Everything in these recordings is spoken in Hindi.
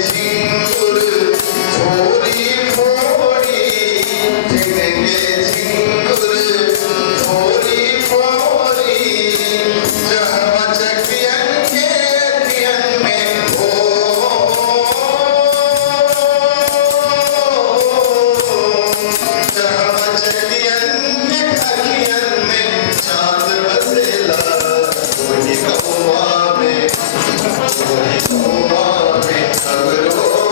झिंगुर थोड़ी फोड़ी जिनके झिंगुर थोड़ी फोड़ी जहवा चकियन के दियन में हो जहवा चकियन के अखियन में चांद बसेला कोई कौवा में सगरो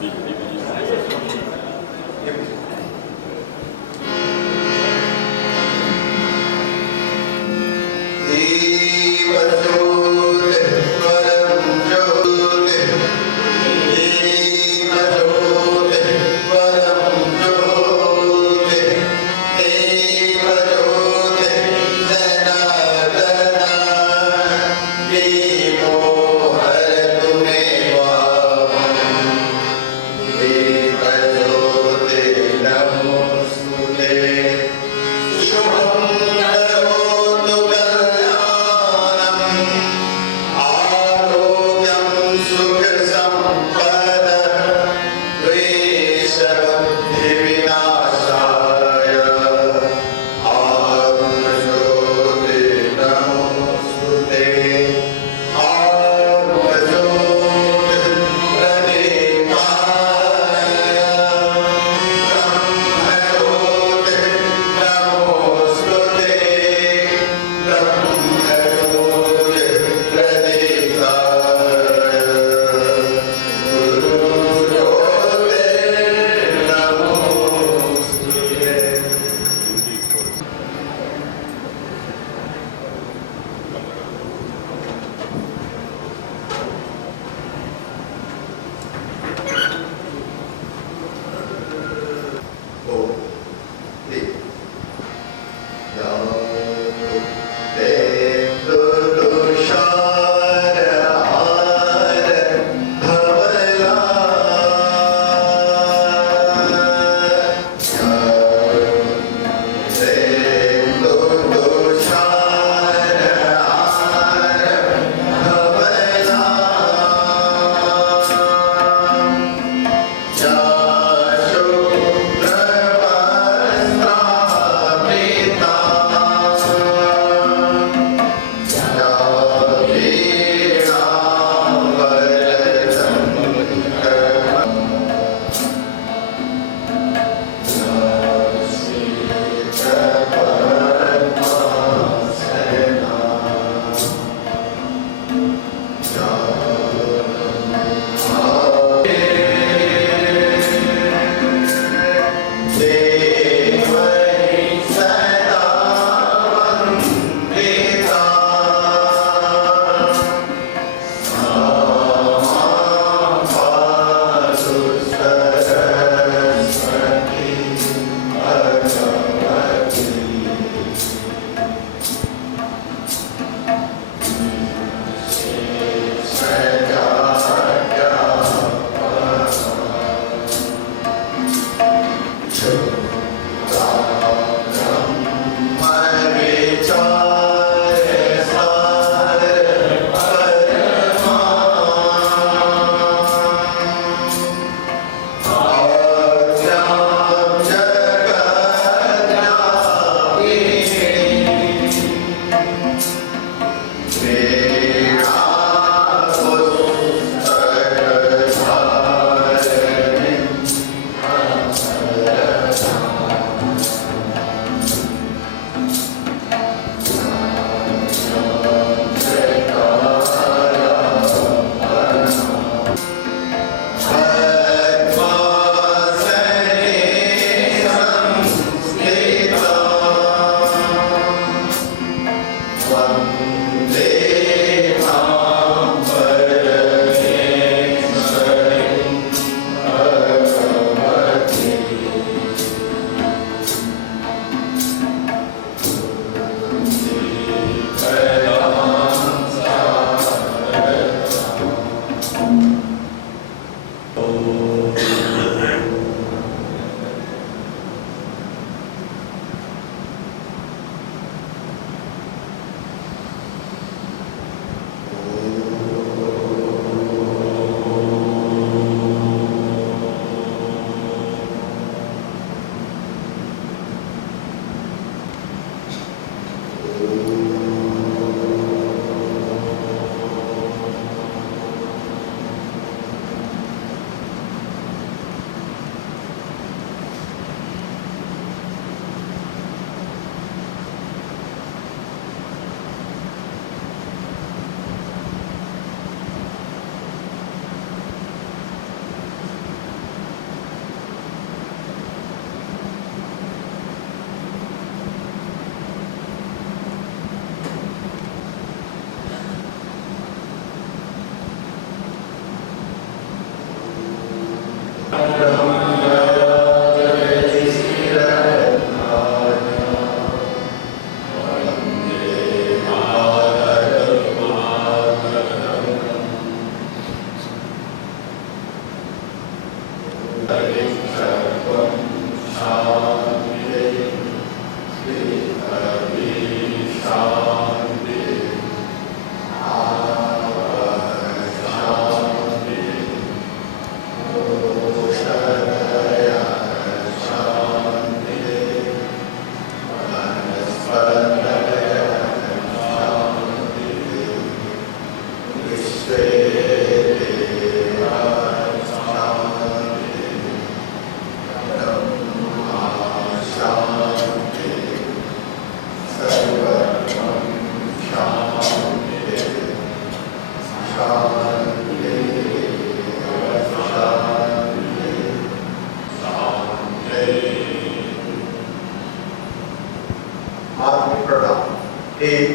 Deep आत्मिक प्रणाम। 1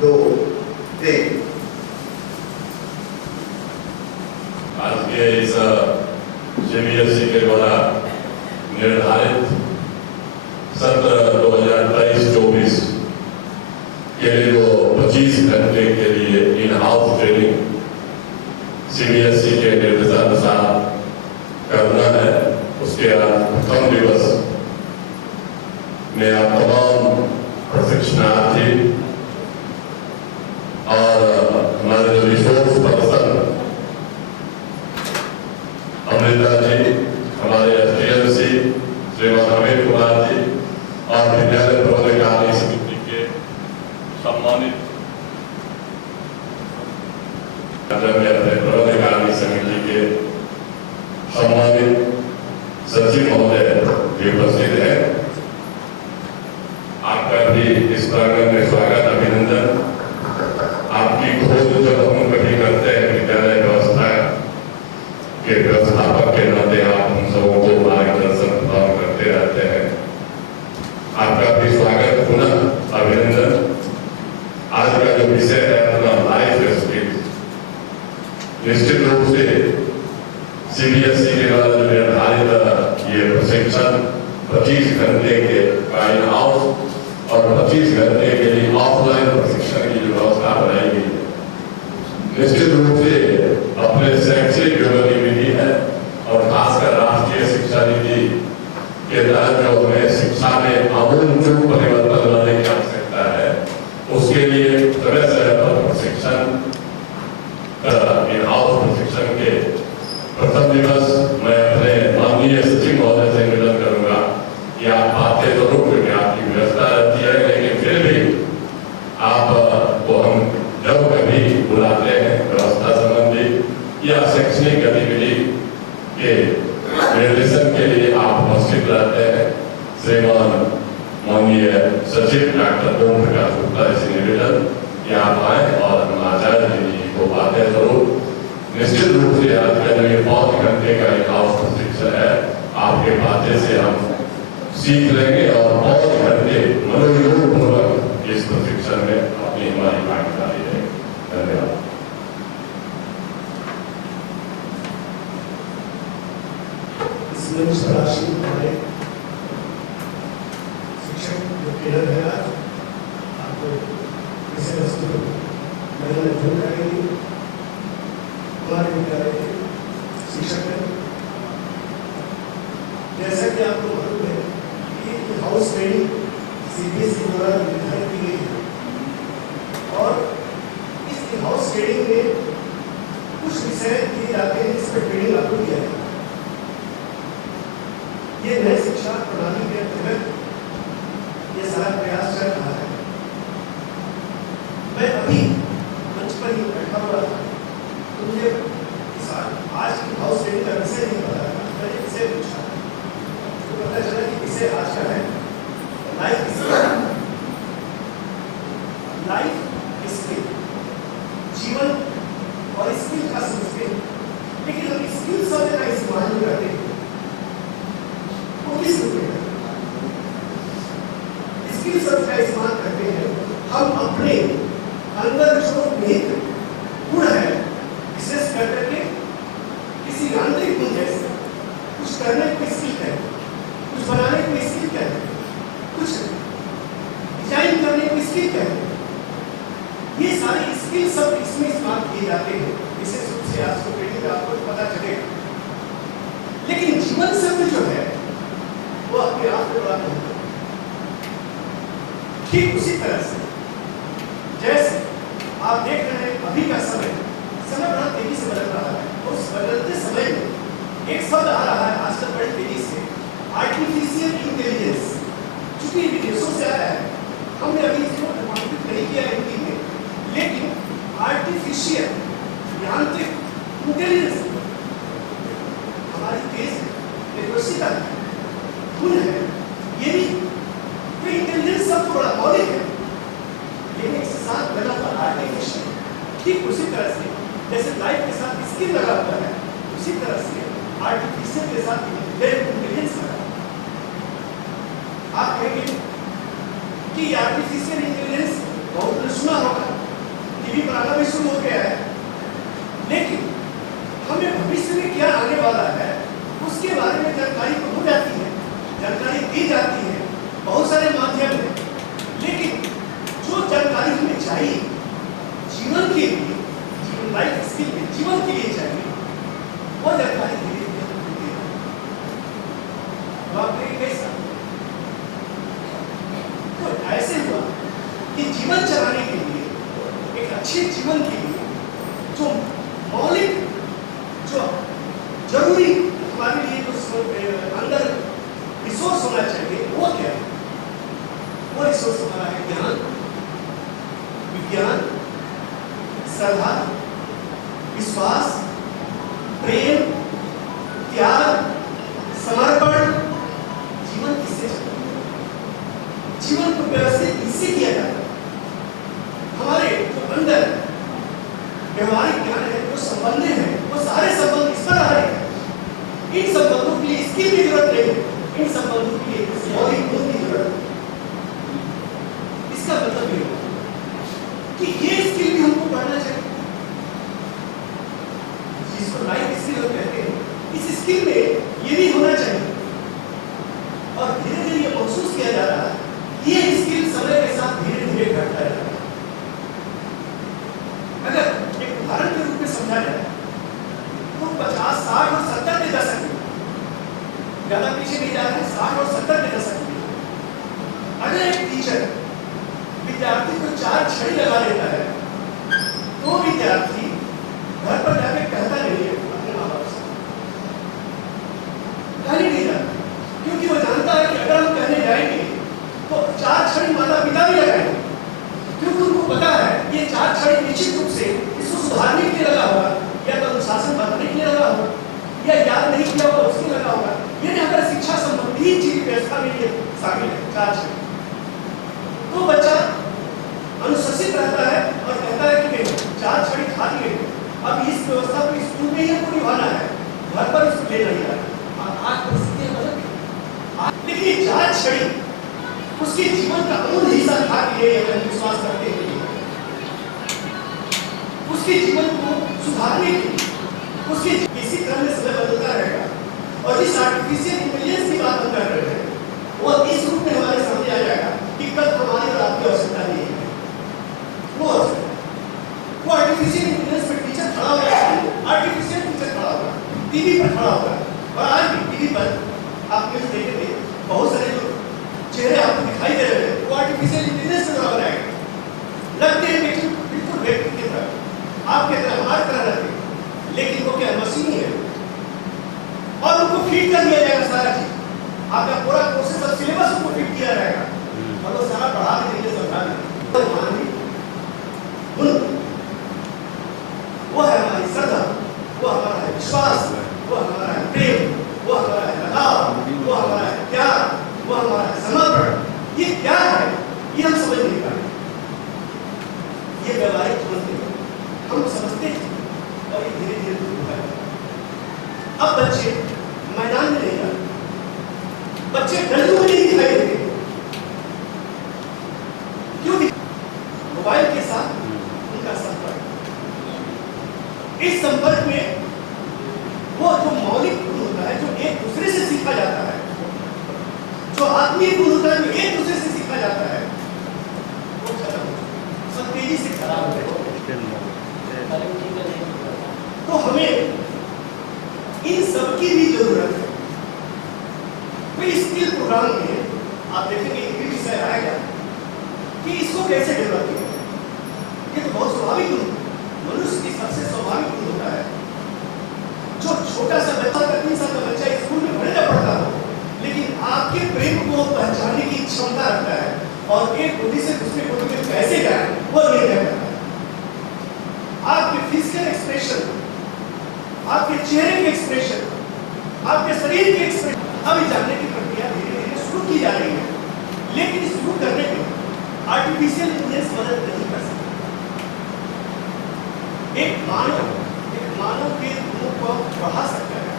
2 3। आज के इस सीबीएसई के द्वारा निर्धारित सत्र 2023-24 के लिए जो 25 घंटे के लिए इन हाउस ट्रेनिंग सीबीएसई के निर्देशानुसार करना है, उसके प्रथम दिवस में आप तमाम प्रशिक्षणार्थी और हमारे जो रिसोर्स पर्सन अमृता जी, हमारे एसडीएमसी श्रीमान अमित कुमार जी और विद्यालय प्रबंधन कार्य समिति के सम्मानित प्रबंधन कार्य समिति के सम्मानित सचिव महोदय भी उपस्थित है। आपका भी इस प्रांगण में स्वागत, अभिनंदन। आपकी खोज जब हम कभी करते हैं विद्यालय व्यवस्था के व्यवस्थापक के नाते आप हम सबों को मार्गदर्शन प्रदान करते रहते हैं। आपका भी स्वागत, पुनः अभिनंदन। आज का जो विषय है अपना लाइफ स्किल, निश्चित रूप से सीबीएसई के द्वारा जो निर्धारित ये प्रशिक्षण 25 घंटे के इन हाउस और 25 घंटे के लिए ऑफलाइन प्रशिक्षण की जो व्यवस्था बनाई गई है, निश्चित रूप से अपने शैक्षिक जो गतिविधि है और खासकर राष्ट्रीय शिक्षा नीति के तहत जो हमें शिक्षा में आमूलचूल परिवर्तन लाने की आवश्यकता है, उसके लिए तरह से प्रशिक्षण इन हाउस प्रशिक्षण के प्रथम दिवस मैं अपने माननीय सचिव महोदय से निवेदन करूंगा कि आप बातें जरूर क्योंकि आपकी व्यवस्था रहती है, लेकिन फिर भी आप को हम जब कभी बुलाते हैं व्यवस्था संबंधी या शैक्षणिक गतिविधि के निर्देशन के लिए आप उपस्थित रहते हैं। श्रीमान माननीय सचिव डॉक्टर ओम प्रकाश गुप्ता से निवेदन कि आप आए और हम आचार्य जी को बातें जरूर। निश्चित रूप से आज का जो ये 5 घंटे का एक हाउस प्रशिक्षण है, आपके बातें से हम सीख लेंगे और 5 घंटे मनोयोग पूर्वक इस प्रशिक्षण में अपनी हमारी भागीदारी है। धन्यवाद। हमारे शिक्षक जो केडर है, आज आपको विषय वस्तु मैंने जोड़ करेंगे। हमारे विद्यालय के शिक्षक हैं, जैसा कि आपको मालूम है कि हाउस ट्रेनिंग सीबीएसई द्वारा निर्धारित की गई है और इस हाउस ट्रेनिंग में कुछ विषय दिए जाते हैं जिसमें ट्रेनिंग लागू किया जाए। ये नए शिक्षा प्रणाली के तहत ये सारा प्रयास चल रहा है। मैं अभी मंच पर ही बैठा हुआ था तो मुझे आज की हाउस ट्रेनिंग का विषय नहीं पता था। मैंने विषय पूछा तो पता चला कि विषय आज का है लाइफ स्किल। लाइफ स्किल, जीवन और स्किल का समझते हैं, लेकिन हम स्किल शब्द का इस्तेमाल नहीं करते हैं। वो किस रूप में स्किल शब्द का इस्तेमाल करते हैं? हम अपने अंदर जो निहित गुण है, विशेष करके किसी आंतरिक गुण जैसे कुछ करने को स्किल कहते हैं, कुछ बनाने को स्किल कहते हैं, कुछ डिजाइन करने को स्किल कहते हैं। ये सारे स्किल सब इसमें इस्तेमाल किए जाते हैं। विशेष रूप से आज को ट्रेनिंग आपको पता चलेगा, लेकिन ठीक उसी तरह से जैसे आप देख रहे हैं अभी का समय बड़ा तेजी से बदल रहा है, और उस बदलते समय में एक शब्द आ रहा है आजकल बड़ी तेजी से, आर्टिफिशियल इंटेलिजेंस। चूंकि विदेशों से आया है, हमने अभी इसको रूपांतरित नहीं किया हिंदी में, लेकिन आर्टिफिशियल यांत्रिक इंटेलिजेंस हमारी तेज निर्वसिता है, गुण है। ये भी तो इंटेलिजेंस सब थोड़ा मौलिक है, लेकिन इसके साथ लगा हुआ आर्टिफिशियल, ठीक उसी तरह से जैसे लाइफ के साथ स्किल लगा हुआ है, उसी तरह से आर्टिफिशियल के साथ इंटेलिजेंस लगा। आप कहेंगे कि आर्टिफिशियल इंटेलिजेंस बहुत सुना होगा, टीवी पर आना भी शुरू हो गया है, लेकिन हमें भविष्य में क्या आने वाला है उसके बारे में जानकारी तो हो जाती है, जानकारी दी जाती है बहुत सारे माध्यम में, लेकिन जो जानकारी हमें चाहिए जीवन के लिए, जीवन लाइफ स्किल में जीवन के लिए चाहिए, वो जानकारी धीरे धीरे मिलती है। आप कहेंगे कैसा? तो ऐसे हुआ कि जीवन चलाने के लिए, एक अच्छे जीवन के लिए जो मौलिक, जो जरूरी हमारे लिए जो अंदर रिसोर्स होना चाहिए, वो क्या है? वो रिसोर्स हमारा है ज्ञान, विज्ञान, श्रद्धा, विश्वास, प्रेम, त्याग, समर्पण। जीवन किससे चलता है? जीवन को व्यवस्थित इससे किया जाता है। हमारे जो अंदर व्यवहारिक ज्ञान है, जो संबंध हैं, वो सारे संबंध इस पर आधारित है। इन संबंधों के लिए स्किल की जरूरत नहीं है, इन संबंधों के लिए मौलिक गुण की जरूरत है। इसका मतलब ये कि ये स्किल भी हमको पढ़ना चाहिए, जिसको लाइफ स्किल कहते हैं। इस स्किल में ये भी होना चाहिए, और धीरे धीरे ये महसूस किया जा रहा है कि ये स्किल समय के साथ धीरे धीरे घटता जा रहा है। अगर एक उदाहरण के रूप में समझा जाए तो 50, 60 और 70 के दशक में, ज्यादा पीछे नहीं जा रहे, 60 और 70 के दशक में अगर एक टीचर विद्यार्थी को 4 छड़ी लगा देता है, तो विद्यार्थी घर पर जाके कहता नहीं है अपने माँ बाप से, कहने नहीं जाता, क्योंकि वो जानता है कि अगर हम कहने जाएंगे तो 4 छड़ी माता पिता भी लगाएंगे, क्योंकि उनको पता है ये 4 छड़ी निश्चित रूप से इसको सुधारने के लिए लगा होगा, या तो अनुशासन बनाने के लिए लगा होगा, या याद नहीं किया होगा उसके लगा होगा। ये अगर शिक्षा संबंधी चीज व्यवस्था में ये शामिल है 4 छड़ी, तो बच्चा अनुशासित रहता है और कहता है कि 4 छड़ी खा लिए, अब इस व्यवस्था को स्कूल में ही हमको निभाना है, घर पर इसको ले नहीं जाना। आज परिस्थितियां बदल गई, लेकिन ये 4 छड़ी उसके जीवन का अमूल्य हिस्सा खा लिए, अगर विश्वास करते हैं उसके जीवन को सुधारने के लिए, उसके इसी तरह में समय बदलता रहेगा। और जिस आर्टिफिशियल इंटेलिजेंस की बात हम कर रहे हैं, वो इस रूप में हमारे सामने आ जाएगा कि कल हमारी और आपकी आवश्यकता नहीं है, वो आर्टिफिशियल इंटेलिजेंस पर टीचर खड़ा होगा, आर्टिफिशियल टीचर खड़ा होगा, टीवी पर खड़ा होगा। और आज भी टीवी पर आप न्यूज़ देखे थे, बहुत सारे जो चेहरे आपको दिखाई दे रहे हैं, वो आर्टिफिशियल इंटेलिजेंस से बना बनाए लगते हैं, बिल्कुल व्यक्ति की तरह, आपके तरह, हमारे तरह रहते हैं, लेकिन वो क्या मशीन है, और उनको फीड कर दिया जाएगा सारा चीज, आपका पूरा प्रोसेस और सिलेबस उनको फीड किया जाएगा, और वो सारा पढ़ा भी देंगे, समझा देंगे। वो है हमारी श्रद्धा, वो हमारा है विश्वास, वो हमारा है प्रेम, वो हमारा है लगाव, वो हमारा है प्यार, वो हमारा है समर्पण। ये क्या है ये हम समझ नहीं पाए, ये व्यवहारिक समझते हैं, हम समझते हैं, और ये धीरे धीरे दूर होता है। अब बच्चे मैदान में नहीं जाते, बच्चे गलियों में नहीं दिखाई देते, क्यों? मोबाइल के साथ उनका संपर्क, इस संपर्क में वो जो मौलिक गुण होता है, जो एक दूसरे से सीखा जाता है, जो आत्मीय गुण होता है, जो एक दूसरे से सीखा जाता है, वो खत्म हो, सब तेजी से खराब हो गए। तो हमें इन सब की भी जरूरत है। तो स्किल प्रोग्राम में आप देखेंगे एक भी विषय आएगा कि इसको कैसे डेवलप किया। ये तो बहुत स्वाभाविक गुण, मनुष्य की सबसे स्वाभाविक गुण होता है। जो छोटा सा बच्चा, 3 साल का बच्चा स्कूल में भले ना पढ़ता हो, लेकिन आपके प्रेम को पहचानने की क्षमता रखता है और एक गोदी से दूसरे गोदी में कैसे जाए वो निर्णय करता है। आपके फिजिकल एक्सप्रेशन, आपके चेहरे के एक्सप्रेशन, आपके शरीर के एक्सप्रेशन अभी जानने की प्रक्रिया धीरे धीरे शुरू की जा रही है, लेकिन शुरू करने में आर्टिफिशियल इंटेलिजेंस मदद नहीं कर सकता। एक मानव के गुणों को बढ़ा सकता है,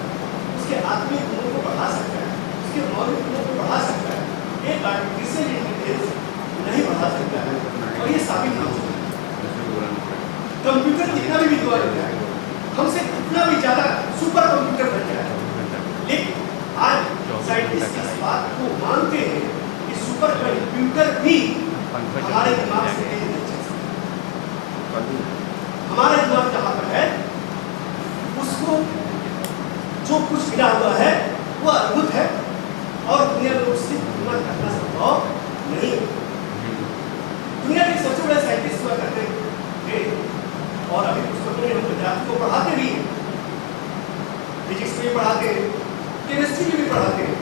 उसके आत्मिक गुणों को बढ़ा सकता है, उसके मौलिक गुणों को बढ़ा सकता है। एक आर्टिफिशियल इंटेलिजेंस नहीं बढ़ा सकता है और ये साबित हो चुका है। कंप्यूटर जितना भी विद्वान हो जाए, हमसे कितना भी ज्यादा सुपर कंप्यूटर बन जाए, लेकिन आज साइंटिस्ट इस बात को मानते हैं कि सुपर कंप्यूटर भी हमारे दिमाग से तेज नहीं चल सकता। हमारा दिमाग जहाँ पर है, उसको जो कुछ मिला हुआ है वो अद्भुत है और दुनिया में उससे तुलना करना संभव नहीं। दुनिया के सबसे बड़े साइंटिस्ट हुआ करते थे और अभी पुस्तकों में हम विद्यार्थी को पढ़ाते भी हैं, फिजिक्स में भी पढ़ाते हैं, केमिस्ट्री में भी पढ़ाते हैं,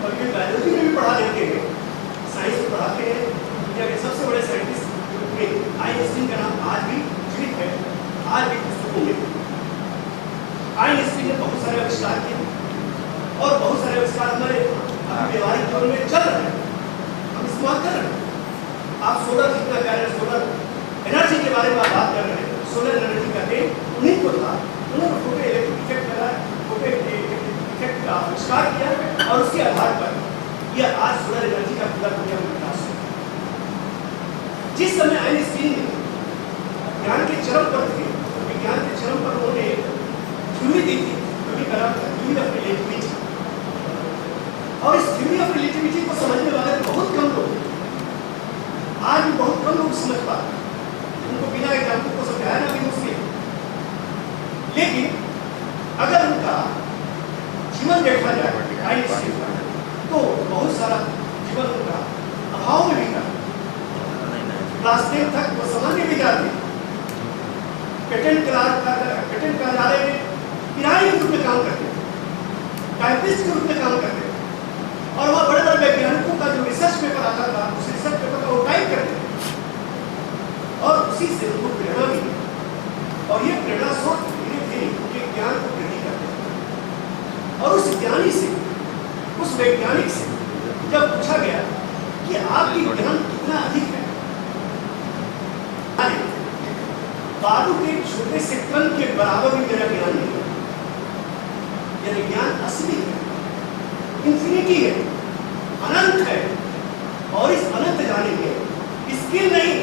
कभी बायोलॉजी में भी पढ़ा देते हैं, साइंस में पढ़ाते हैं। दुनिया के सबसे बड़े साइंटिस्ट में आइंस्टीन का नाम आज भी जीवित है, आज भी पुस्तकों में। आइंस्टीन ने बहुत सारे आविष्कार किए और बहुत सारे आविष्कार हमारे व्यवहारिक जीवन में चल रहे हैं, हम इस्तेमाल कर रहे हैं। आप सोलर जितना कह रहे हैं, सोलर एनर्जी के बारे में आप बात कर रहे हैं, सोलर एनर्जी का देन उन्हीं को था, उन्होंने फोटो इलेक्ट्रिक इफेक्ट करा, फोटो इफेक्ट का आविष्कार किया और उसके आधार पर यह आज सोलर एनर्जी का पूरा दुनिया में विकास हुआ। जिस समय आइंस्टीन ने ज्ञान के चरम पर थे, विज्ञान के चरम पर उन्होंने थ्योरी दी थी, कभी करा थ्योरी ऑफ रिलेटिविटी, और इस थ्योरी ऑफ रिलेटिविटी को समझने वाले बहुत कम लोग, आज भी बहुत कम लोग समझ पाते, उनको बिना एग्जाम्पल को समझाया भी मुश्किल। लेकिन अगर उनका जीवन देखा जाए आइंस्टीन का, तो बहुत सारा जीवन उनका अभाव में बीता। क्लास 10 तक वो सामान्य विद्यार्थी, पेटेंट कार्यालय में किराए के रूप में काम करते थे, टाइपिस्ट के रूप में काम करते थे, और वह बड़े बड़े वैज्ञानिकों का जो रिसर्च पेपर आता था, उस रिसर्च पेपर का वो टाइप करते थे और उसी से उनको प्रेरणा मिली और ये प्रेरणा स्रोत धीरे धीरे उनके ज्ञान को वृद्धि करते थे। और उस ज्ञानी से, उस वैज्ञानिक से जब पूछा गया कि आपकी ज्ञान कितना अधिक है, बालू के छोटे से कण के बराबर भी मेरा ज्ञान नहीं है, यानी ज्ञान असली है, इंफिनिटी है, अनंत है, और इस अनंत जाने में स्किल नहीं,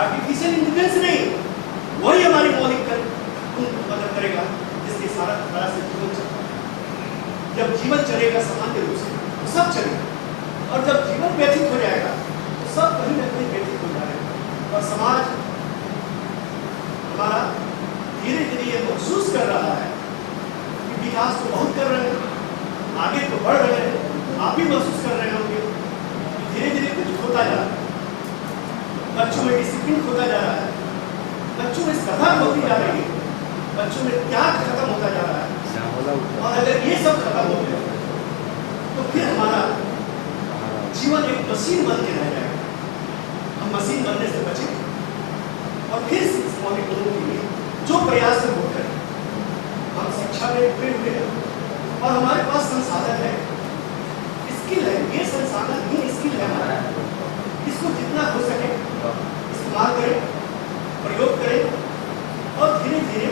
आर्टिफिशियल इंटेलिजेंस नहीं, वही हमारी मौलिक मदद करेगा जिसके सारा तरह से जीवन चलता है। जब जीवन चलेगा सामान्य रूप से तो सब चलेगा, और जब जीवन व्यतीत हो जाएगा तो सब कहीं ना कहीं व्यतीत हो जाएगा। और समाज हमारा धीरे धीरे ये महसूस कर रहा है कि विकास तो बहुत कर रहे हैं, आगे तो बढ़ रहे हैं, आप भी महसूस कर रहे होंगे कि धीरे धीरे कुछ होता जा रहा है, बच्चों में डिसिप्लिन होता जा रहा है, बच्चों में श्रद्धा होती जा रही है, बच्चों में त्याग खत्म होता जा रहा है। और अगर ये सब खत्म हो गया तो फिर हमारा जीवन एक मशीन बन के रह जाएगा। हम मशीन बनने से बचें और फिर मौलिक गुणों के लिए जो प्रयास हम करें, हम शिक्षा में जुड़े हुए हैं और हमारे पास संसाधन है, स्किल है, ये संसाधन ही स्किल है हमारा, इसको जितना हो सके इस्तेमाल करें, प्रयोग करें और धीरे धीरे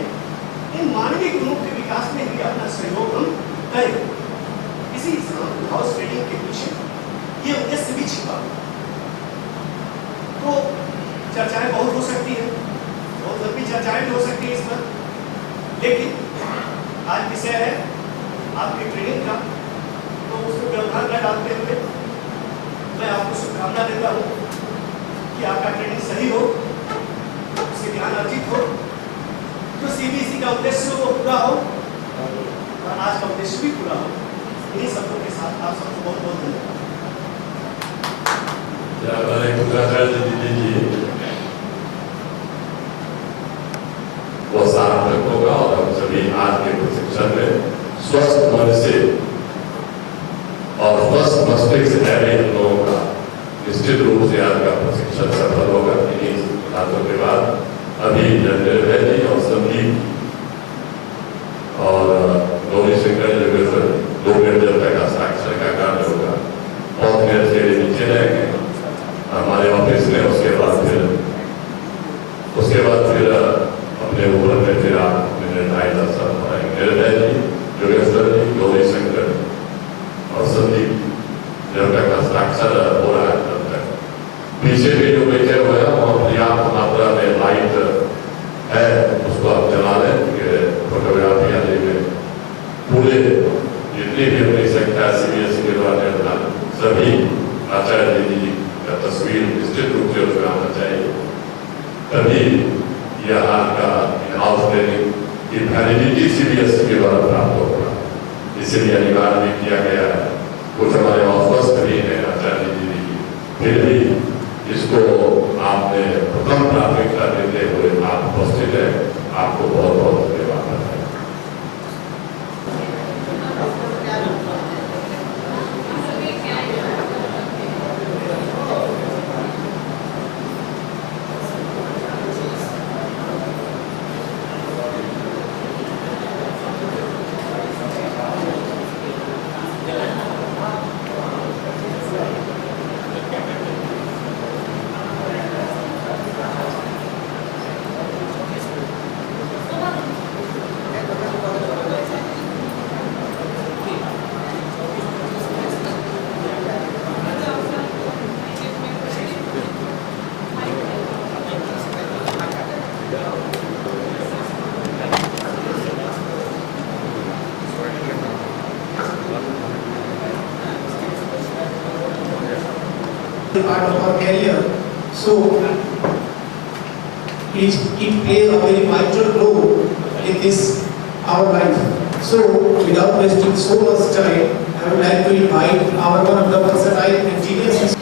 इन मानवीय गुणों के विकास में भी अपना सहयोग हम करें। इसी हाउस ट्रेनिंग के पीछे ये उद्देश्य भी छिपा। तो चर्चाएं बहुत हो सकती हैं, बहुत लंबी चर्चाएं भी हो सकती है इस पर, लेकिन आज विषय है आपकी ट्रेनिंग का, तो उसको व्यवहार में डालते हुए मैं आपको शुभकामना देता हूँ कि आपका ट्रेनिंग सही हो, उससे ज्ञान अर्जित हो, जो सीबीएसई का उद्देश्य हो वो पूरा हो और आज का उद्देश्य भी पूरा हो। इन्हीं शब्दों के साथ आप सबको बहुत बहुत धन्यवाद। वो सार्थक होगा और हम सभी आज के प्रशिक्षण में स्वस्थ मन से और स्वस्थ मस्तिष्क से रहे हम लोगों का निश्चित रूप से आज का प्रशिक्षण सफल होगा। इन्हीं बातों के बाद अभी निर्भय जी और संदीप और गौरी शंकर जगह 2 मिनट जब तक हस्ताक्षर का कार्य होगा और मेरे से नीचे रहेंगे हमारे ऑफिस में। उसके बाद फिर अपने ऊपर में फिर आप निर्धारित अवसर पढ़ाएंगे। निर्भय जी, योगेश्वर जी, गौरी शंकर और संदीप जब तक हस्ताक्षर हो रहा है तब तक पीछे भी जो बैठे हुए हैं और पर्याप्त मात्रा में लाइट है उसको आप जला लें क्योंकि फोटोग्राफी आदि में पूरे जितनी भी अपनी संख्या CBSE के द्वारा निर्धारित सभी आचार्य जी का तस्वीर निश्चित रूप से उसमें आना चाहिए, तभी यह आपका हाउस ट्रेनिंग की वैलिडिटी CBSE के द्वारा प्राप्त होगा। इसीलिए अनिवार्य भी किया गया है। कुछ हमारे ऑफर्स भी हैं आचार्य जी की, फिर भी इसको आपने प्रथम प्राथमिकता देते हुए आप उपस्थित हैं। आपको बहुत बहुत धन्यवाद है। Part of our career, so it plays a very vital role in this our life. So without wasting so much time, I would like to invite our one of the versatile and genius.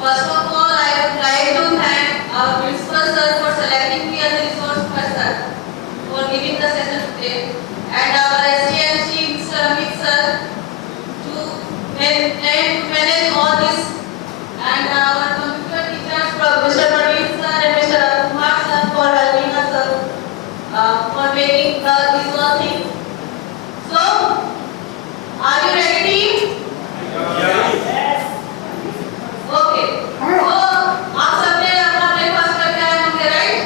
First of all, I would like to thank our principal sir for selecting me as a resource person for giving the session today, and our SDMC Mr. Amit sir to manage all this. And our computer teachers, Mr. Pradeep sir and Mr. Kumar sir for helping us for making these all things. So, are you ready, team? Yes. Okay. So, आप सबने अपना ब्रेकफास्ट करके आए होंगे, right?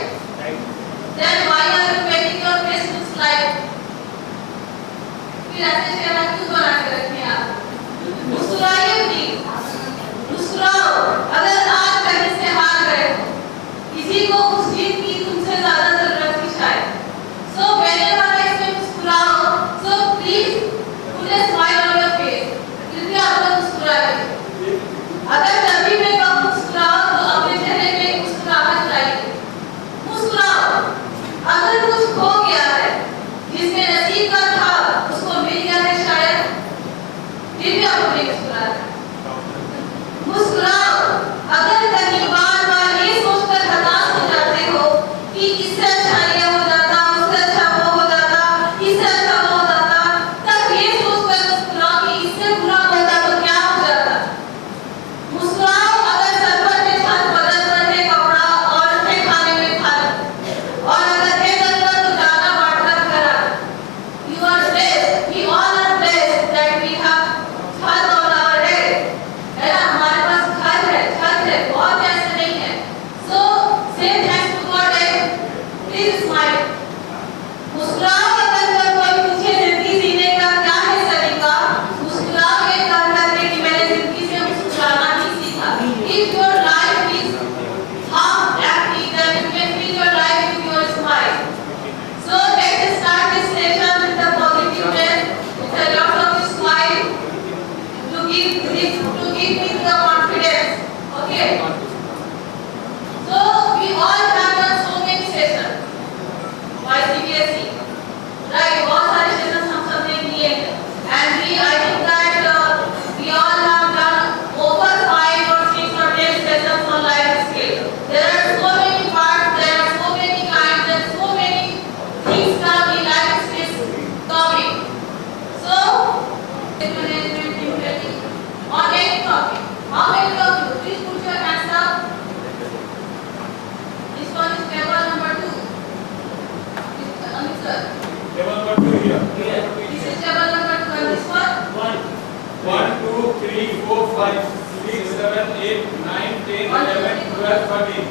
5, 6, 7, 8, 9, 10, 11, 12, 13.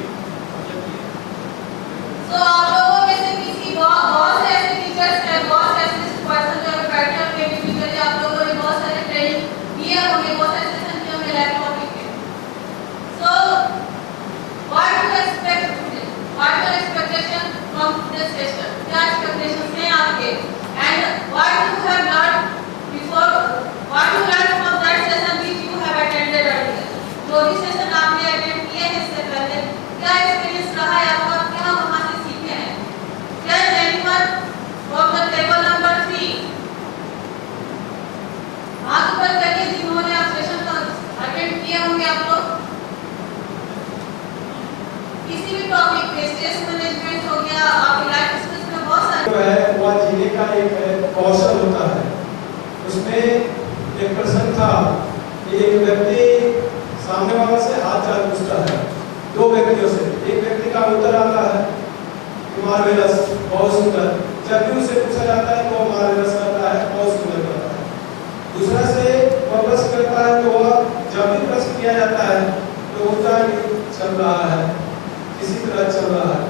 तो आप लोगों में से किसी बहुत से ऐसे टीचर्स हैं, बहुत से ऐसे पर्सन जो बैठे होंगे टीचर, आप लोगों ने बहुत सारे ट्रेनिंग किए होंगे, बहुत सारे सेशन किए होंगे लाइव टॉपिक के। So what do you expect today? What is your expectation from this session? क्या expectations हैं आपके? And what you have learned before? What you learned from that session which you have attended earlier? जो भी सेशन आपने अटेंड किए हैं इससे पहले, क्या एक्सपीरियंस रहा है आपका? क्या वहाँ से सीखे हैं? Can anyone from the table number 3 हाथ ऊपर करिए जिन्होंने आप सेशन अटेंड किए होंगे आप लोग? किसी भी टॉपिक पे स्ट्रेस मैनेजमेंट हो गया, आपकी लाइफ स्किल्स में बहुत सारे जो है वह जीने का एक कौशल होता है। उसमें एक प्रश्न था कि एक व्यक्ति सामने वाला से हाथ चाल पूछता है, दो व्यक्तियों से, एक व्यक्ति का उत्तर आता है मार्वेलस, बहुत सुंदर। जब भी उसे पूछा जाता है तो वो मार्वेलस करता है, बहुत सुंदर करता है। दूसरा से वह प्रश्न करता है तो वह जब भी प्रश्न किया जाता है तो होता है कि चल रहा है, किसी तरह चल रहा है।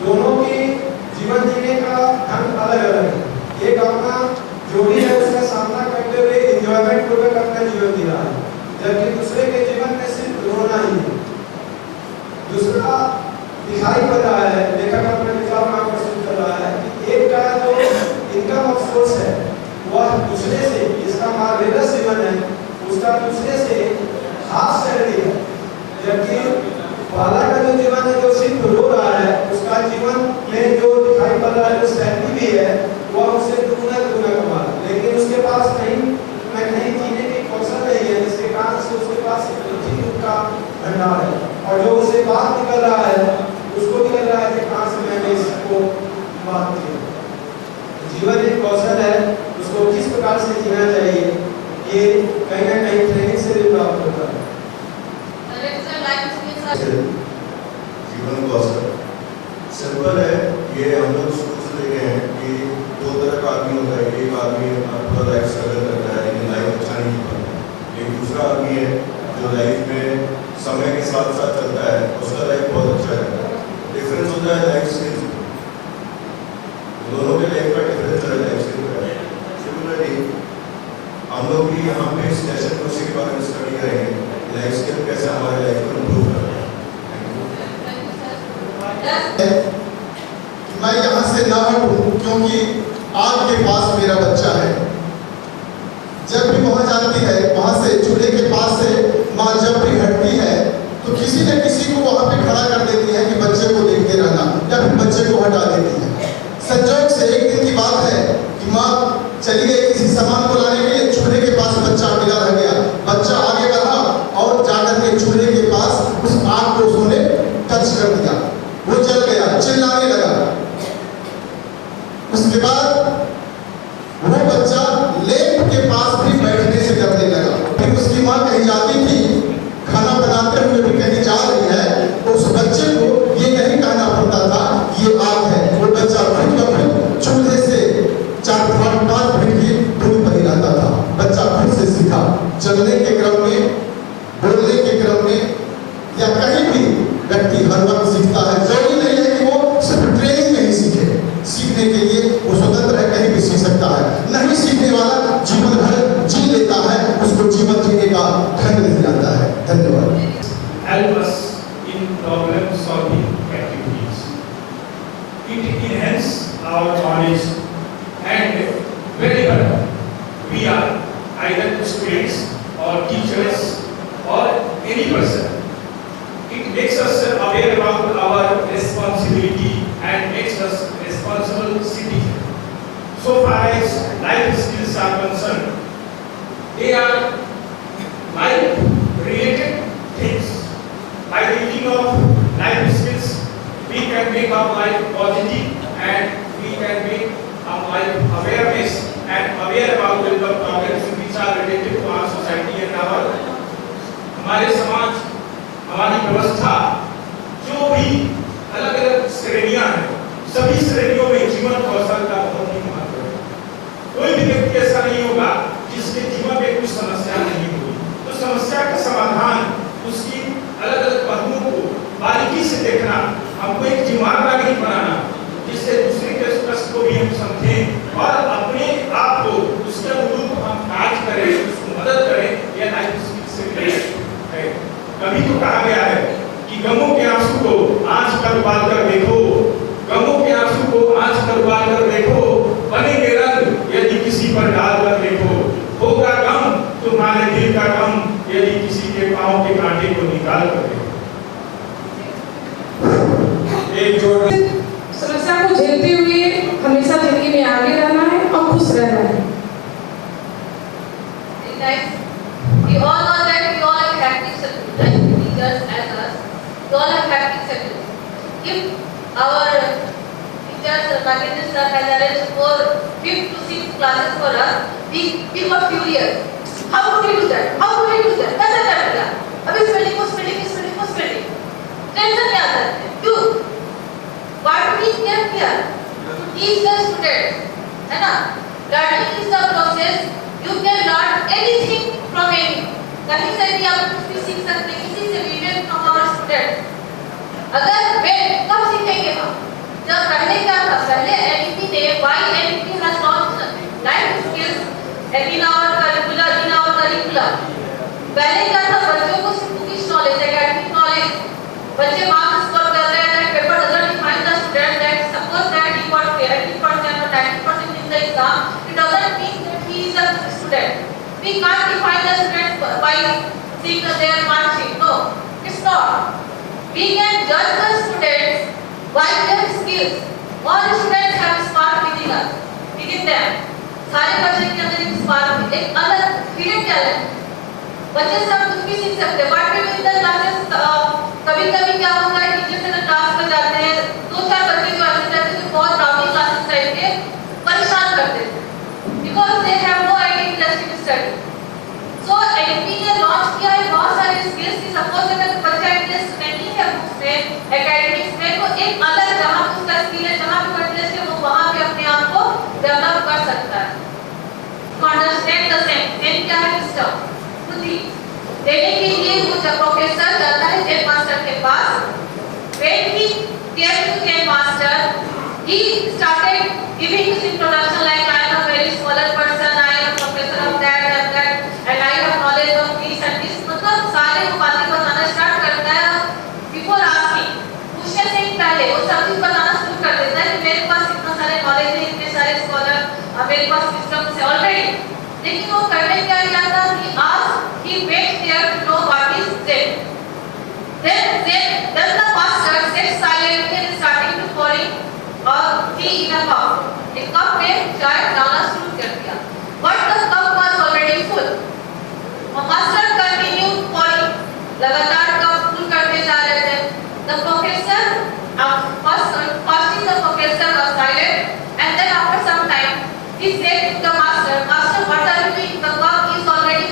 दोनों की जीवन जीने का ढंग अलग अलग है। एक अपना जो भी है उसका सामना करते हुए एंजॉयमेंट पूर्वक अपना जीवन जी रहा है, जबकि दूसरे के जीवन में सिर्फ रोना ही है। दूसरा दिखाई पड़ रहा है, लेखक अपने विचार में प्रस्तुत कर रहा है कि एक का जो इनकम ऑफ सोर्स है वह दूसरे से, जिसका मार्वेलस जीवन है उसका दूसरे से हाफ सैलरी है, जबकि पहला का जो जीवन है जो सिर्फ रो रहा है उसका जीवन में जो दिखाई पड़ रहा है जो सैलरी भी है वह उससे दुगना कमा रहा है, लेकिन उसके पास कहीं जीने की कौशल नहीं है, जिसके कारण से उसके पास एक दुख का भंडार है। और जो उसे बात निकल रहा है उसको भी लग रहा है कि कहाँ से मैंने इसको बात की। जीवन एक कौशल है, उसको किस प्रकार से जीना चाहिए ये कहीं ना कहीं ट्रेनिंग से भी प्राप्त होता है। जीवन कौशल सिंपल है, ये हम लोग शुरू से देखे हैं कि दो तरह का आदमी होता है। एक आदमी पूरा लाइफ स्ट्रगल करता है लेकिन लाइफ अच्छा नहीं जी पाता, एक दूसरा आदमी है जो लाइफ में समय के साथ साथ चलता है, उसका लाइफ बहुत अच्छा रहता है। डिफरेंस होता है लाइफ स्किल्स, दोनों के लाइफ का डिफरेंस है लाइफ स्किल का। सिमिलरली हम लोग भी यहाँ पे इस सेशन में उसी के बारे में स्टडी करेंगे, लाइफ स्किल कैसे हमारे लाइफ को इम्प्रूव करता है। मैं यहाँ से ना हटूं क्योंकि आपके पास मेरा बच्चा है। जब भी वहाँ जाती है, वहाँ से चूल्हे के पास से माँ जब भी हटती है तो किसी न किसी को वहाँ पे खड़ा कर देती है कि बच्चे को देखते रहना, या फिर बच्चे को हटा देती है। संजोग से एक दिन की बात है कि माँ चली गई किसी सामान को लाने के लिए, चूल्हे के पास बच्चा मिला रह गया। बच्चा आगे बढ़ा और जाकर के चूल्हे के पास उस आग को उसने टच कर दिया, वो जल गया, चिल्लाने लगा। उसके बाद वो बच्चा लैंप के पास भी बैठने से डरने लगा। फिर उसकी माँ कहीं जाती थी, खाना बनाते हुए भी कहीं जा रही है, तो उस बच्चे को ये नहीं कहना पड़ता था ये आग है। वो बच्चा खुद ब खुद चूल्हे से 4-5 फीट की दूरी पर ही रहता था। बच्चा खुद से सीखा। चलने के क्रम में, बोलने के क्रम में, या कहीं भी व्यक्ति हर वक्त सीखता है। जरूरी नहीं है कि वो सिर्फ ट्रेनिंग में ही सीखे। सीखने के लिए वो स्वतंत्र है, कहीं भी सीख सकता है। नहीं सीखने वाला जीवन भर जी लेता है, उसको जीवन जीने का ढंग नहीं आता है। धन्यवाद। Help us in problem solving activities. It enhances our knowledge, and wherever we are, either students or teachers or any person, it makes us aware about our responsibility and makes us responsible citizen. So far as life skills are concerned, they are life-related things. By the reading of life skills, we can make our life positive and we can make our life awareness and aware about the problems which are related to our society and our हमारे समाज, हमारी व्यवस्था, जो भी अलग अलग श्रेणियां हैं, सभी श्रेणियों में जीवन कौशल का बहुत ही महत्व है। कोई भी व्यक्ति ऐसा नहीं होगा जिसके जीवन में कुछ समस्या तैयार करते हैं। एक जोड़ समस्या को झेलते हुए हमेशा जिंदगी में आगे रहना है और खुश रहना है। Guys, we all know that we all have hectic schedules, like teachers as us. We all have hectic schedules. If our teachers, Nagendra sir has arranged for 5 to 6 classes for us, we got furious. How could we do that? How could we do that? कैसे कर दिया? अब इस meeting को spending. Tension क्या आता है? क्यों? What we came here to teach the students, है ना? Learning is the process. You can learn anything from any. कहीं से भी आप कुछ भी सीख सकते हैं, किसी से भी learn from our students. अगर वे कब सीखेंगे हम? जब पहले क्या था? पहले NEP ने why NEP has launched life skills in our curriculum. पहले क्या था? बच्चों को सिर्फ बुकिश नॉलेज, एकेडमिक नॉलेज. बच्चे मार्क्स स्कोर कर रहे हैं. Paper doesn't define the student that suppose that he got 80% or 90% in the exam. It doesn't mean that he is a student. We can't define the student by seeing their mark sheet. No, it's not. We can judge the students by their skills. All students have spark within them. सारे बच्चे के अंदर एक spark, एक अलग hidden talent. बच्चे सब कुछ भी सीख सकते हैं. But we in the classes कभी-कभी क्या होता है, टीचर से क्लास में जाते हैं, 2-4 बच्चे जो ऐसे रहते हैं जो बहुत ड्रामी क्लासेस टाइप के परेशान करते हैं. Because they have no idea interesting to study. So NEP ने लॉन्च किया है बहुत सारे स्किल्स की. सपोज अगर बच्चा इंटरेस्ट नहीं है बुक्स में, एकेडमिक्स में, तो एक अलग जहाँ पे उसका स्किल है, जहाँ पे इंटरेस्ट है, वो वहाँ पे अपने आप को डेवलप कर सकता है. To understand the same क्या है सिस्टम बुद्धि देने के लिए वो जब प्रोफेसर जाता है जेल मास्टर के पास. When he came to jail master, he started giving his introduction like I am a very scholar person, I am professor of that and that, and I have knowledge of this and this. मतलब सारे वो बातें बताना स्टार्ट करता है. Before asking, पूछने से ही पहले वो सब कुछ बताना शुरू कर देता है कि मेरे पास इतना सारे नॉलेज है, इतने सारे स्कॉलर, मेरे पास सिस्टम से ऑलरेडी. लेकिन वो करने क्या था कि he waits there to know what is said. Then the master sits silently and starting to pouring tea in a cup. एक कप में चाय डालना शुरू कर दिया. But the cup was already full. Master continued pouring. लगातार कप full करते जा रहे थे. The professor firstly the professor was silent, and then after some time he said to the master, what are you doing? The cup is already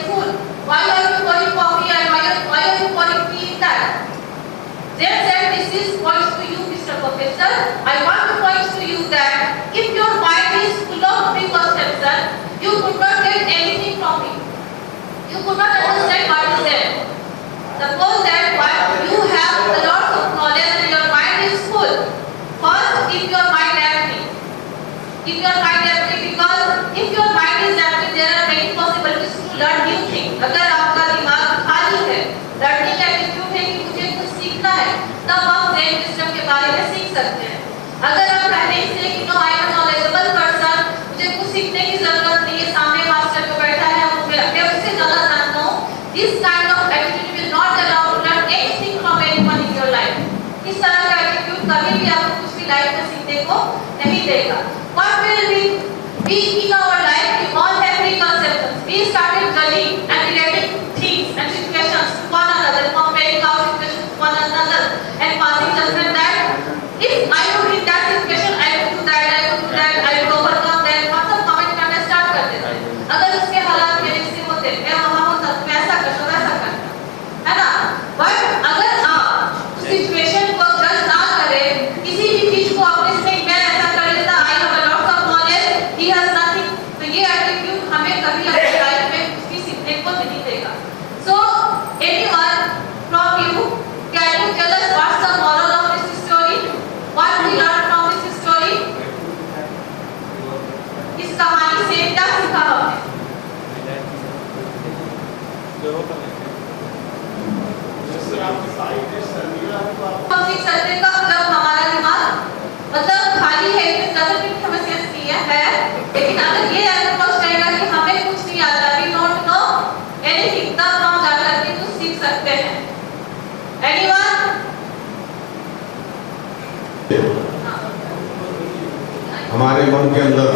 हमारे मन के अंदर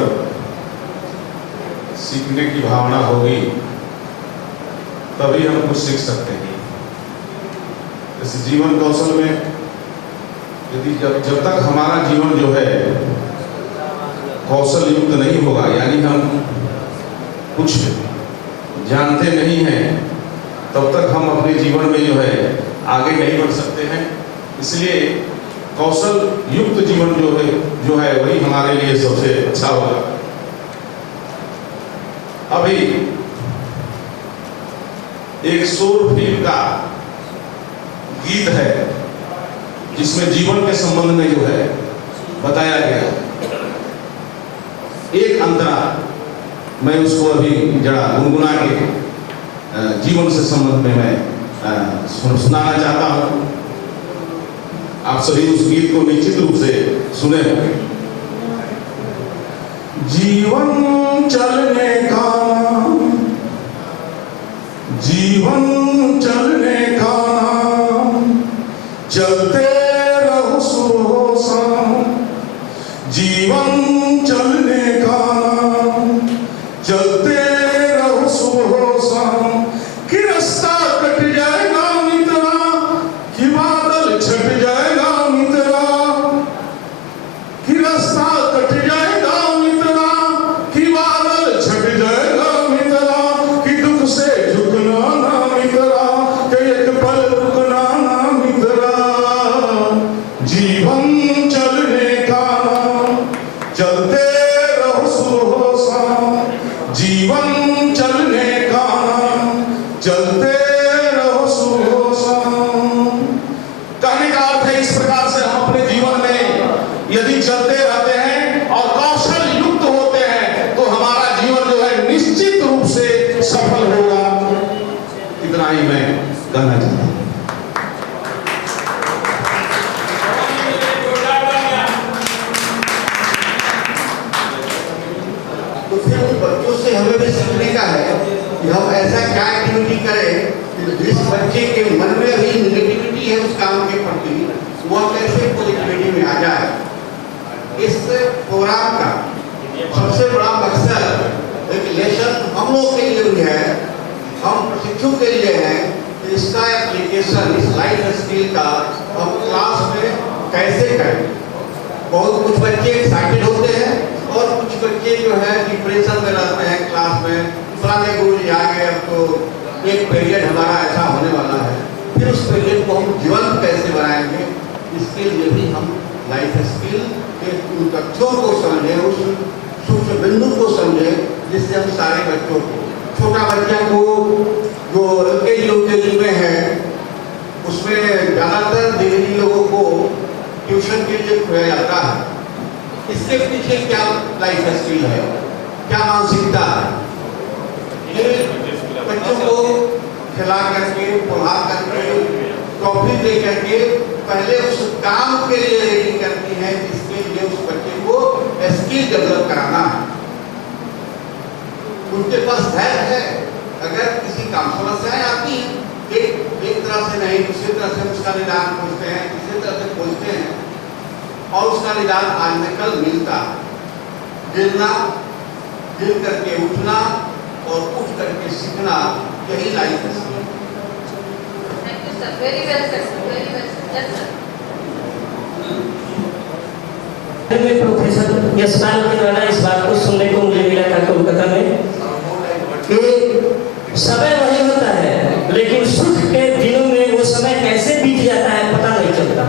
सीखने की भावना होगी तभी हम कुछ सीख सकते हैं। इस जीवन कौशल में यदि जब तक हमारा जीवन जो है कौशल युक्त नहीं होगा, यानी हम कुछ जानते नहीं हैं, तब तक हम अपने जीवन में जो है आगे नहीं बढ़ सकते हैं। इसलिए कौशल युक्त जीवन जो है वही हमारे लिए सबसे अच्छा होगा। अभी एक शोर फिल्म का गीत है जिसमें जीवन के संबंध में जो है बताया गया। एक अंतरा मैं उसको अभी जरा गुनगुना के जीवन से संबंध में मैं सुनाना चाहता हूं। आप सभी उस गीत को निश्चित रूप से सुने होंगे। जीवन चलने का नाम, जीवन चलने का नाम, चलते रहो सुबह शाम। जीवन चलने का नाम, चलते रहो सुबह शाम। कि रास्ता कट जाएगा मित्रा, कि बादल छट जाएगा मित्रा। कि रास्ता कट जाएगा मित्रा, कि बादल छट जाएगा मित्रा। कि दुख से झुकना ना मित्रा, कि एक पल रुकना ना मित्रा। जीवन चलने का नाम, चलते रहो सुबह शाम। जीवन चलने का नाम, चलते रहो सुबह शाम। कहने का अर्थ है इस प्रकार से हम अपने जीवन में यदि चलते रहते हैं और कौशल युक्त होते हैं तो हमारा जीवन जो है निश्चित रूप से सफल होगा। इतना ही मैं कहना चाहता हूं। तो फिर उन बच्चों से हमें भी सीखने का है कि हम ऐसा क्या एक्टिविटी करें कि जिस बच्चे के मन में भी नेगेटिविटी है उस काम के प्रति, वह कैसे पॉजिटिविटी में आ जाए। इस प्रोग्राम का सबसे बड़ा मकसद एक लेसन हम लोग के लिए भी है, हम प्रशिक्षु के लिए है कि इसका एप्लीकेशन, इस लाइफ स्किल का हम क्लास में कैसे करें। बहुत कुछ बच्चे एक्साइटेड होते हैं और कुछ बच्चे जो है डिप्रेशन में रहते हैं क्लास में। फलाने गुरु जी आ गए, अब तो एक पीरियड हमारा ऐसा होने वाला है, फिर उस पीरियड को हम जीवंत कैसे बनाएंगे, इसके लिए भी हम लाइफ स्किल के उन तथ्यों को समझें, उस सूक्ष्म बिंदु को समझें, जिससे हम सारे बच्चों को, छोटा बच्चा को जो LKG में है उसमें ज़्यादातर डिग्री लोगों को ट्यूशन के लिए खोया जाता है। इसके पीछे क्या लाइफ स्किल है, क्या मानसिकता है। ये बच्चों को खिला करके, पढ़ा करके, टॉफी दे करके पहले उस काम के लिए रेडी करती है जिसके लिए उस बच्चे को स्किल डेवलप कराना है। उनके पास धैर्य है। अगर किसी काम समस्याएं आती हैं, एक तरह से नहीं दूसरी तरह से उसका निदान खोजते हैं, तीसरी तरह से खोजते हैं और उसका निदान आज में कल मिलता है। गिरना, गिर करके उठना और उठ करके सीखना, यही लाइफ है। Thank you, sir. Very well said, sir. Very well said. Yes, sir. Professor Yashpal के द्वारा इस बात को सुनने को मुझे मिला था कोलकाता में कि समय वही होता है, लेकिन सुख के दिनों में वो समय कैसे बीत जाता है पता नहीं चलता।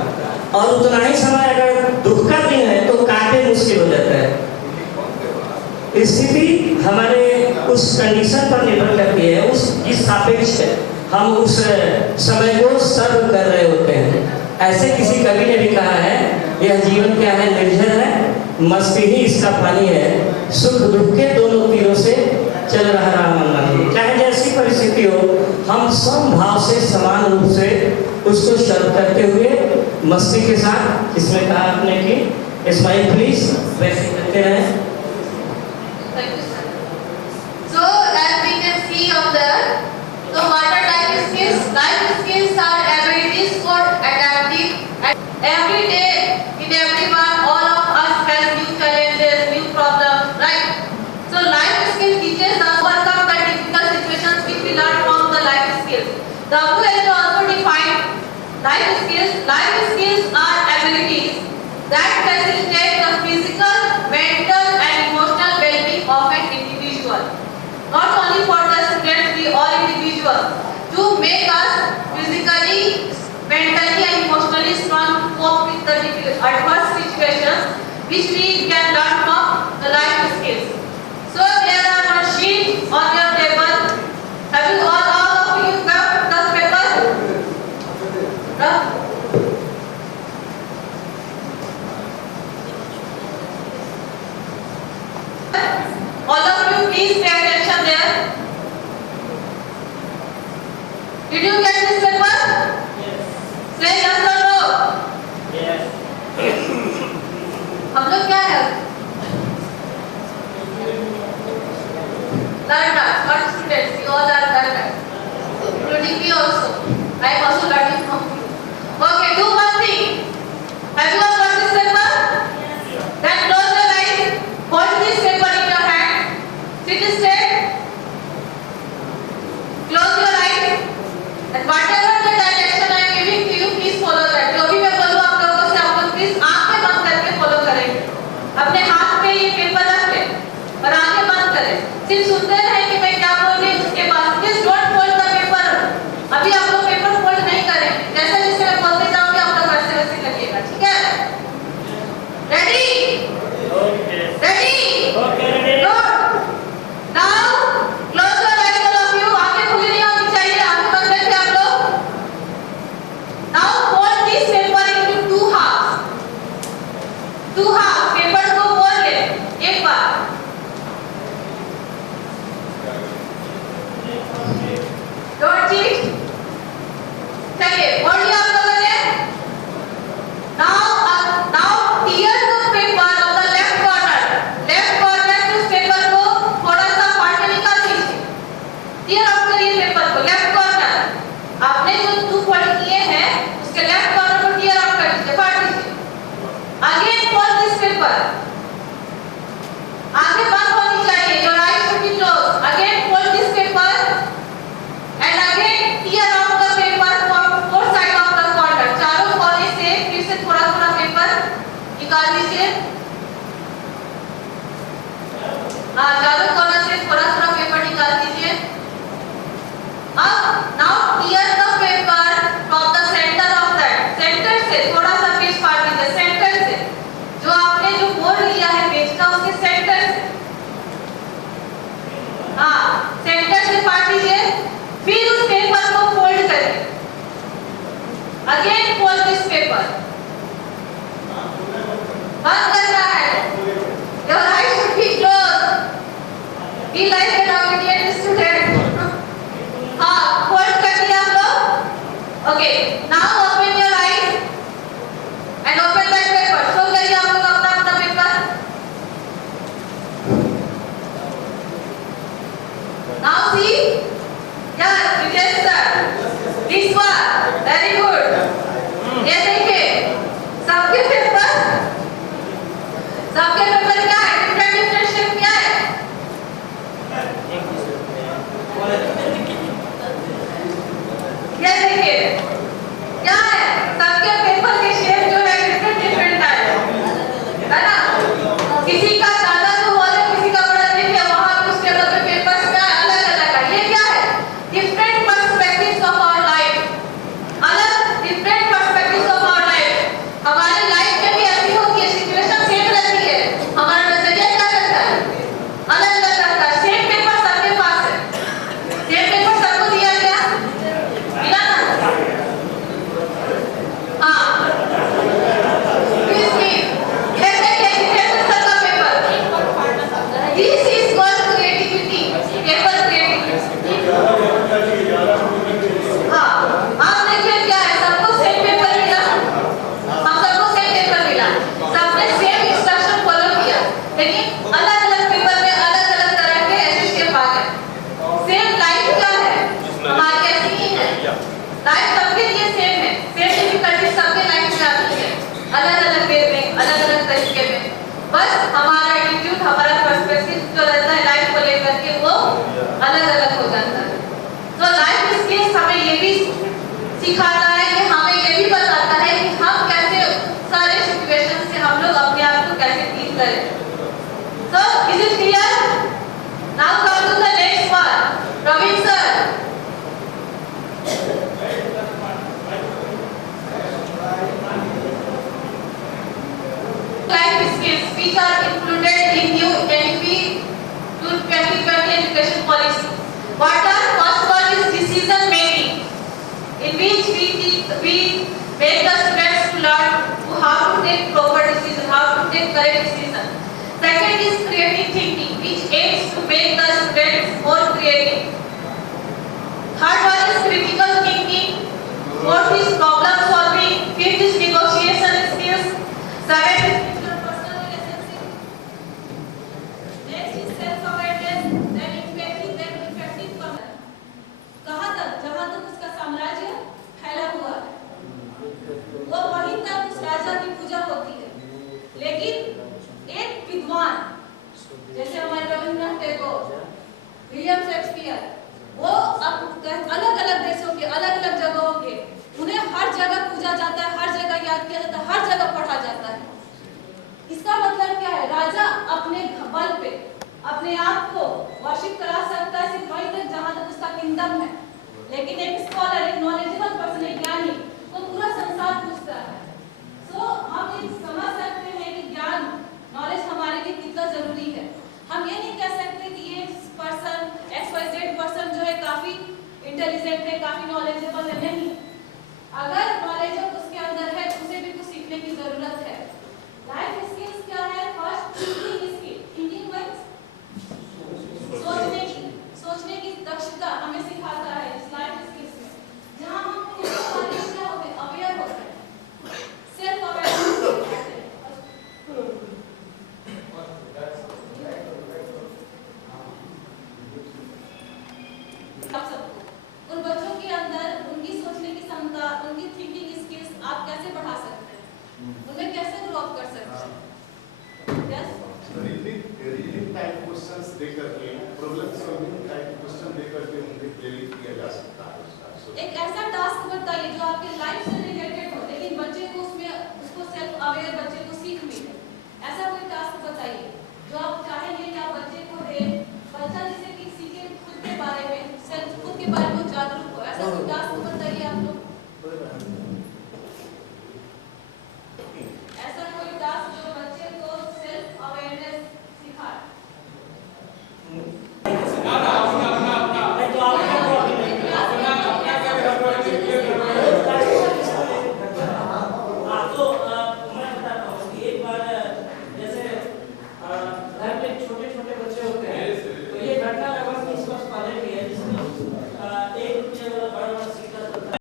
और उतना ही समय अगर दुख का दिन है तो काटे मुश्किल हो जाता है। स्थिति हमारे उस कंडीशन पर निर्भर करती है, उस जिस सापेक्ष हम उस समय को सर्व कर रहे होते हैं। ऐसे किसी कवि ने भी कहा है, यह जीवन क्या है, निर्जर है, मस्ती ही इसका पानी है, सुख दुख के दोनों तीरों से चल रहा राम मन। चाहे जैसी परिस्थिति हो, हम समभाव से, समान रूप से उसको सर्व करते हुए मस्ती के साथ, इसमें कहा आपने कि स्माइल प्लीज, वैसे करते रहें। Thank you, sir. So, as we can see on there, the water life skills are abilities for adaptive. And every day, in everyone, all of us has new challenges, The WHO also defined life skills. Life skills are abilities that facilitate the physical, mental, and emotional well-being of an individual. Not only for the students, we all individuals, to make us physically, mentally, and emotionally strong to cope with the adverse situations, which we can learn from the life skills. So there are machines on your table. Have you all of you got the paper? No? All of you please pay attention there. Did you get this paper? Yes. Say yes or no? Yes. हम लोग क्या है? Learners, not students. You all are learners, including me also. I am also learning from you. Okay, do one thing. Have you all got this paper? Yes. Then close your eyes. Hold this paper in your hand. Sit straight. Close your eyes. And whatever the direction I am giving to you, please follow that. जो भी मैं बोलूँ आप लोगों से, आप लोग प्लीज आंखें बंद करके फॉलो करेंगे. अपने हाथ पे ये पेपर रख लें और आंखें बंद करें. सिर्फ सुनते रहें कि मैं क्या बोल रही हूँ. उसके बाद please don't fold the paper. अभी आप लोग पेपर फोल्ड नहीं करें. जैसे जैसे मैं बोलते जाऊंगी आप लोग वैसे वैसे करिएगा. ठीक है? Ready? Ready? Good. Now close your eyes all of you. आंखें खुली नहीं होनी चाहिए. आंखें बंद करके आप लोग. Now fold this paper into two halves. Two half paper को फोल्ड ले एक बार. Don't cheat. चलिए फोल्ड लिया आप लोगों ने. Now tear the paper of the left corner. Left corner से उस पेपर को थोड़ा सा फाड़ के निकाल दीजिए. टीयर आउट करिए पेपर को. लेफ्ट कॉर्नर आपने जो टू फोल्ड किए हैं उसके लेफ्ट कॉर्नर को टीयर आउट कर दीजिए, फाड़ दीजिए. Again fold this paper. आंखें बंद होनी चाहिए. Your eyes should be close. Again fold this paper and again tear out the paper from both side of the corner. चारों कोने से फिर से थोड़ा थोड़ा पेपर निकाल दीजिए. हाँ, चारों कोने से थोड़ा थोड़ा पेपर निकाल दीजिए. अब now tear the paper from the center of that. Center से थोड़ा सा पेज फाड़ दीजिए. Center से जो आपने जो बोर्ड लिया है पेज का उसके सेंटर से. हाँ, सेंटर से फाड़ दीजिए. फिर उस पेपर को फोल्ड करें. Again fold this paper. बंद करना है. Your eyes should be close. Be like an obedient student. हाँ, फोल्ड कर दिया आप लोग. Okay, now open your eyes and open that paper. Show करिए आप लोग अपना अपना paper. Now see. Yes, Vijay sir. This one, very good. ये देखिए, सबके पेपर क्या है? डिफरेंट शेप क्या है? ये देखिए, क्या है? सबके पेपर के शेप जो है डिफरेंट है ना? किसी का ज्यादा तो बोले, किसी का बड़ा. देखिए वहाँ पे उस टेबल पे पेपर्स क्या है? अलग अलग है. ये क्या है? Different perspectives of our life. अलग different perspectives of our life. हमारी लाइफ में भी ऐसी होती है. सिचुएशन सेम रहती है. हमारा नजरिया क्या रहता है? अलग अलग रहता है. सेम पेपर सबके पास है. सेम पेपर सबको दिया गया? मिला ना? take proper decision, how to take correct decision. Second is creative thinking, which aims to make the students more creative. Third one is critical thinking. Fourth is problem solving. Fifth is negotiation skills. Seventh is interpersonal relationship. Next is self-awareness. Then empathy, then effective command. कहाँ तक? जहाँ तक उसका साम्राज्य फैला हुआ है, वो वहीं तक उस राजा की पूजा होती है। लेकिन एक विद्वान जैसे हमारे रविन्द्रनाथ टैगोर, विलियम शेक्सपियर, वो अलग अलग देशों के अलग अलग जगहों के, उन्हें हर जगह पूजा जाता है, हर जगह याद किया जाता है, हर जगह पढ़ा जाता है। इसका मतलब क्या है? राजा अपने बल पे अपने आप को वर्शिप करा सकता है सिर्फ वहीं तक जहां तक उसका किंगडम है, लेकिन एक स्कॉलर, एक नॉलेजेबल पर्सन, एक ज्ञानी वो पूरा संसार पूछता है। सो हम ये समझ सकते हैं कि ज्ञान, नॉलेज हमारे लिए कितना जरूरी है। हम ये नहीं कह सकते कि ये पर्सन XYZ पर्सन जो है काफी इंटेलिजेंट है, काफी नॉलेजेबल है, नहीं। अगर नॉलेज उसके अंदर है तो उसे भी कुछ सीखने की जरूरत है। लाइफ स्किल्स क्या है? First thinking skill. Thinking means सोचने की दक्षता हमें सिखाता है इस लाइफ स्किल्स में, जहां हम खुद के बारे में क्या होते हैं, अवेयर होते हैं, सेल्फ अवेयरनेस होते हैं। आप सबको उन बच्चों के अंदर उनकी सोचने की क्षमता, उनकी थिंकिंग स्किल्स आप कैसे बढ़ा सकते हैं, उनमें कैसे ग्रो अप कर सकते हैं? यस, रीडिंग टाइप क्वेश्चंस दे करके, प्रॉब्लम सॉल्विंग टाइप क्वेश्चन दे करके उन्हें प्रेरित किया जा सकता है। एक ऐसा टास्क बताइए जो आपके लाइफ से रिलेटेड हो, लेकिन बच्चे को उसमें उसको सेल्फ अवेयर बच्चे को सीख मिले। ऐसा कोई टास्क बताइए जो आप चाहेंगे कि आप बच्चे को दें, बच्चा जिसे कि सीखे खुद के बारे में, सेल्फ खुद के बारे में जागरूक हो। ऐसा कोई टास्क बताइए आप लोग।